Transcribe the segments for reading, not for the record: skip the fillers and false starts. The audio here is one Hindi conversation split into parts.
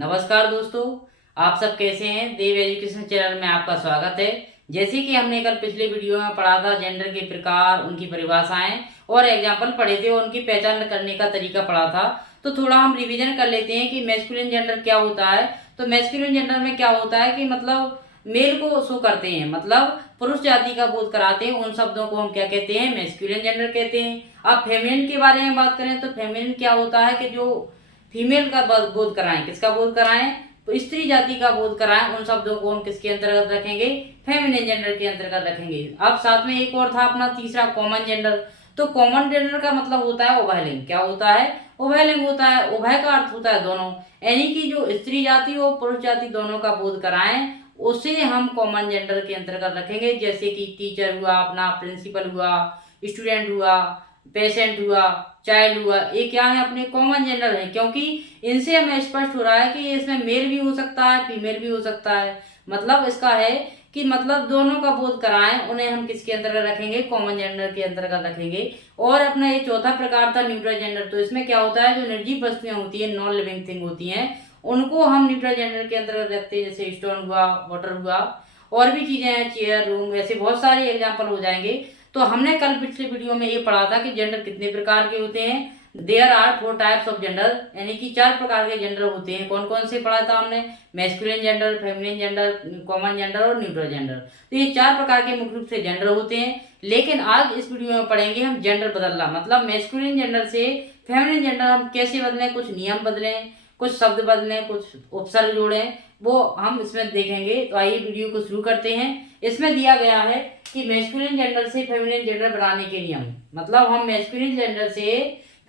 नमस्कार दोस्तों, आप सब कैसे हैं। देव एजुकेशन चैनल में आपका स्वागत है। जैसे कि हमने कल पिछले वीडियो में पढ़ा था, जेंडर के प्रकार, उनकी परिभाषाएं और एग्जाम्पल पढ़े थे और उनकी पहचान करने का तरीका पढ़ा था। तो थोड़ा हम रिवीजन कर लेते हैं कि मैस्कुलिन जेंडर क्या होता है। तो मैस्कुलिन जेंडर में क्या होता है कि मतलब मेल को शो करते हैं, मतलब पुरुष जाति का बोध कराते हैं। उन शब्दों को हम क्या कहते हैं, मैस्कुलिन जेंडर कहते हैं। अब फेमिनिन के बारे में बात करें तो फेमिनिन क्या होता है कि जो फीमेल का बोध कराएं। किसका बोध कराएं? तो स्त्री जाति का बोध कराएं। उन शब्दों को हम किसके अंतर्गत रखेंगे? फेमिनिन जेंडर के अंतर्गत रखेंगे। अब साथ में एक और था अपना तीसरा, कॉमन जेंडर। तो कॉमन जेंडर का मतलब होता है उभयलिंग। क्या होता है? उभयलिंग होता है। उभय का अर्थ होता है दोनों, यानी कि जो स्त्री जाति और पुरुष जाति दोनों का बोध कराएं, उसे हम कॉमन जेंडर के अंतर्गत रखेंगे। जैसे कि टीचर हुआ, अपना प्रिंसिपल हुआ, स्टूडेंट हुआ, पेशेंट हुआ, चाइल्ड हुआ, ये क्या है? अपने कॉमन जेंडर है, क्योंकि इनसे हमें स्पष्ट हो रहा है कि इसमें मेल भी हो सकता है, फीमेल भी हो सकता है। मतलब इसका है कि मतलब दोनों का बोध कराएं, उन्हें हम किसके अंतर्गत रखेंगे? कॉमन जेंडर के अंतर्गत रखेंगे। और अपना ये चौथा प्रकार था न्यूट्रल जेंडर। तो इसमें क्या होता है, जो निर्जीव वस्तुएं होती है, नॉन लिविंग थिंग होती हैं, उनको हम न्यूट्रल जेंडर के अंतर्गत रखते हैं। जैसे स्टोन हुआ, वाटर हुआ, और भी चीजें हैं, चेयर, रूम, ऐसे बहुत सारे एग्जाम्पल हो जाएंगे। तो हमने कल पिछले वीडियो में ये पढ़ा था कि जेंडर कितने प्रकार के होते हैं। There are 4 types of gender, यानी कि 4 प्रकार के जेंडर होते हैं। कौन कौन से पढ़ा था हमने? Masculine gender, feminine gender, common gender और न्यूट्रल जेंडर। तो ये 4 प्रकार के मुख्य रूप से जेंडर होते हैं। लेकिन आज इस वीडियो में पढ़ेंगे हम जेंडर बदलना, मतलब मैस्कुलिन जेंडर से फेमिनिन जेंडर हम कैसे बदलें, कुछ नियम बदलें, कुछ शब्द बदलें, कुछ उपसर्ग जोड़ें, वो हम इसमें देखेंगे। तो आइए वीडियो को शुरू करते हैं। इसमें दिया गया है कि मैस्कुलिन जेंडर से फेमिनिन जेंडर बनाने के नियम, मतलब हम मैस्कुलिन जेंडर से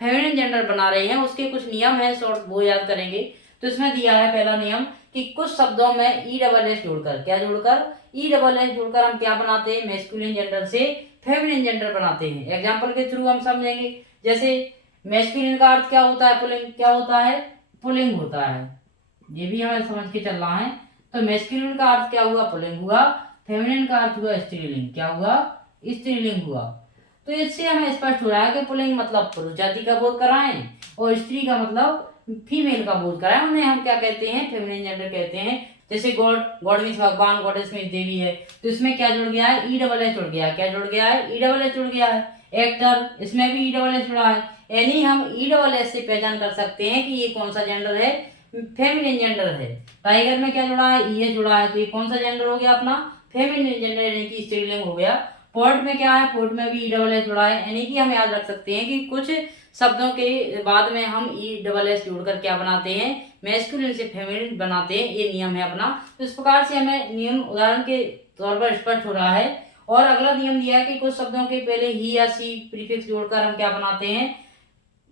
फेमिनिन जेंडर बना रहे हैं, उसके कुछ नियम है, शॉर्ट वो याद करेंगे। तो इसमें दिया है पहला नियम कि कुछ शब्दों में ई डबल एस जोड़कर, क्या जोड़कर? ई डबल एस जोड़कर हम क्या बनाते हैं? मैस्कुलिन जेंडर से फेमिनिन जेंडर बनाते हैं। एग्जाम्पल के थ्रू हम समझेंगे। जैसे मैस्कुलिन का अर्थ क्या होता है? पुल्लिंग। क्या होता है? पुल्लिंग होता है। ये भी हमें समझ के चलना है। तो मैस्कुलिन का अर्थ क्या हुआ? पुल्लिंग हुआ। फेमिनिन का अर्थ हुआ स्त्रीलिंग। क्या हुआ? स्त्रीलिंग हुआ। तो इससे हमें स्पष्ट हो रहा है कि पुल्लिंग मतलब पुरुष जाति का बोध कराएं और स्त्री का मतलब फीमेल का बोध कराएं, उन्हें हम क्या कहते हैं? फेमिनिन जेंडर कहते हैं। जैसे गॉड, गॉड मीन्स भगवान, गॉडेस मीन्स देवी है। तो इसमें क्या जुड़ गया है? ई डबल एस जुड़ गया है। क्या जुड़ गया है? ई डबल एस जुड़ गया है। एक्टर, इसमें भी ई डबल एस जुड़ा है। यानी हम ई डबल एस से पहचान कर सकते हैं कि ये कौन सा जेंडर है? फेमिनिन जेंडर है। टाइगर में क्या जुड़ा है? ई एस जुड़ा है। तो ये कौन सा जेंडर हो गया अपना? फेमिनिन जेंडर, यानी कि स्त्रीलिंग हो गया। पोर्ट में क्या है? पोर्ट में भी ई डबल एस जुड़ा है। यानी कि हम याद रख सकते हैं कि कुछ शब्दों के बाद में हम ई डबल एस जोड़कर क्या बनाते हैं? मैस्कुलिन से फेमिनिन बनाते हैं। ये नियम है अपना। तो इस प्रकार से हमें नियम उदाहरण के तौर पर स्पष्ट हो रहा है। और अगला नियम दिया है कि कुछ शब्दों के पहले ही या सी प्रीफिक्स जोड़कर हम क्या बनाते हैं?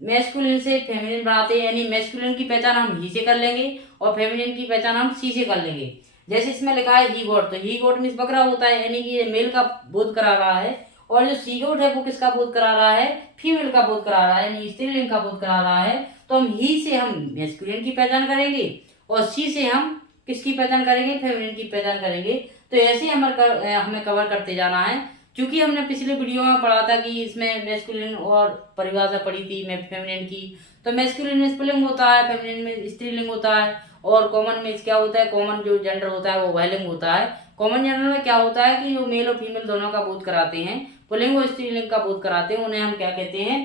मैस्कुलिन से फेमिनिन बनाते हैं। यानी मैस्कुलिन की पहचान हम ही से कर लेंगे और फेमिनिन की पहचान हम सी से कर लेंगे। जैसे इसमें लिखा है ही गोट, तो ही गोट मीन्स बकरा होता है, यानी कि ये मेल का बोध करा रहा है। और जो सी गोट है वो किसका बोध करा रहा है? फीमेल का बोध करा रहा है, यानी स्त्रीलिंग का बोध करा रहा है। तो हम ही से हम मैस्कुलिन की पहचान करेंगे और सी से हम किसकी पहचान करेंगे? फेमिनिन की पहचान करेंगे। तो ऐसे हमें कवर करते जाना है। क्योंकि हमने पिछले वीडियो में पढ़ा था कि इसमें मैस्कुलिन और परिभाषा पढ़ी थी मैं फेमिनिन की। तो मैस्कुलिन में पुल्लिंग होता है, फेमिनिन में स्त्रीलिंग होता है। और कॉमन में क्या होता है? कॉमन जो जेंडर होता है वो वायलिंग होता है। कॉमन जेंडर में क्या होता है कि जो मेल और फीमेल दोनों का बोध कराते हैं, पुल्लिंग और स्त्रीलिंग का बोध कराते हैं, उन्हें हम क्या कहते हैं?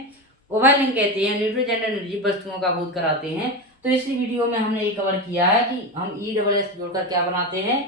उभयलिंग कहते हैं। न्यूट्रल जेंडर निर्जीव वस्तुओं का बोध कराते हैं। तो इस वीडियो में हमने ये कवर किया है कि हम ई डबल एस जोड़कर क्या बनाते हैं?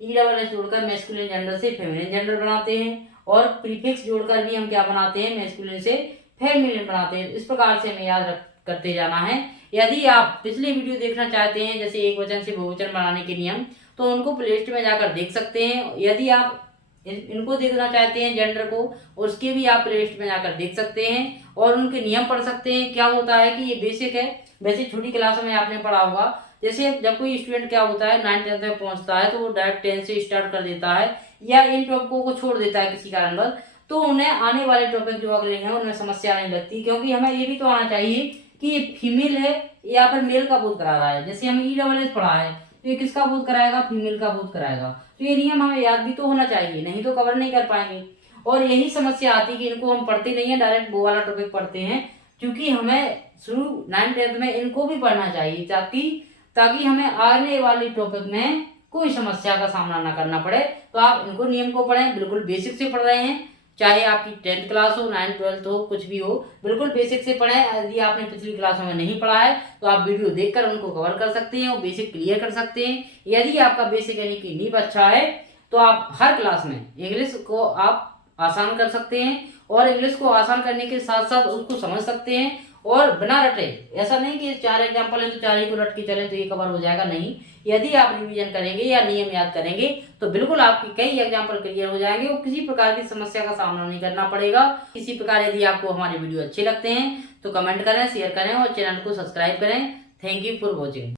ई डबल एस जोड़कर मैस्कुलिन जेंडर से फेमिनिन जेंडर बनाते हैं। और प्रीफिक्स जोड़कर भी हम क्या बनाते हैं? मैस्कुलिन से फेमिनिन बनाते हैं। इस प्रकार से हमें याद करते जाना है। यदि आप पिछले वीडियो देखना चाहते हैं, जैसे एक वचन से बहुवचन बनाने के नियम, तो उनको प्लेलिस्ट में जाकर देख सकते हैं। यदि आप इनको देखना चाहते हैं जेंडर को, उसके भी आप प्लेलिस्ट में जाकर देख सकते हैं और उनके नियम पढ़ सकते हैं। क्या होता है कि ये बेसिक है, वैसे छोटी क्लास में आपने पढ़ा होगा। जैसे जब कोई स्टूडेंट क्या होता है 9th-10th में पहुंचता है, तो वो डायरेक्ट 10 से स्टार्ट कर देता है या इन टॉपिकों को छोड़ देता है किसी कारणवश, तो उन्हें आने वाले टॉपिक जो अगले हैं उनमें समस्या नहीं लगती। क्योंकि हमें ये भी तो आना चाहिए कि ये फीमेल है या फिर मेल का बोध करा रहा है। जैसे हमें ई डबल एस पढ़ा है, तो ये किसका बोध कराएगा? फीमेल का बोध कराएगा। तो ये नियम हमें याद भी तो होना चाहिए, नहीं तो कवर नहीं कर पाएंगे। और यही समस्या आती है कि इनको हम पढ़ते नहीं है, डायरेक्ट वो वाला टॉपिक पढ़ते हैं। क्योंकि हमें शुरू 9th-10th में इनको भी पढ़ना चाहिए, ताकि ताकि हमें आने वाली टॉपिक में कोई समस्या का सामना ना करना पड़े। तो आप इनको नियम को पढ़ें, बिल्कुल बेसिक से पढ़ रहे हैं, चाहे आपकी 10th क्लास हो, 9th 12th हो, कुछ भी हो, बिल्कुल बेसिक से पढ़ें। यदि आपने पिछली क्लासों में नहीं पढ़ा है तो आप वीडियो देखकर उनको कवर कर सकते हैं और बेसिक क्लियर कर सकते हैं। यदि आपका बेसिक यानी कि नींव अच्छा है तो आप हर क्लास में इंग्लिश को आप आसान कर सकते हैं और इंग्लिश को आसान करने के साथ साथ उसको समझ सकते हैं और बिना रटे। ऐसा नहीं कि 4 एग्जाम्पल है तो 4 ही को रट के चले तो ये कवर हो जाएगा, नहीं। यदि आप रिवीजन करेंगे या नियम याद करेंगे तो बिल्कुल आपके कई एग्जाम्पल क्लियर हो जाएंगे और किसी प्रकार की समस्या का सामना नहीं करना पड़ेगा। इसी प्रकार यदि आपको हमारे वीडियो अच्छे लगते हैं तो कमेंट करें, शेयर करें और चैनल को सब्सक्राइब करें। Thank you for watching.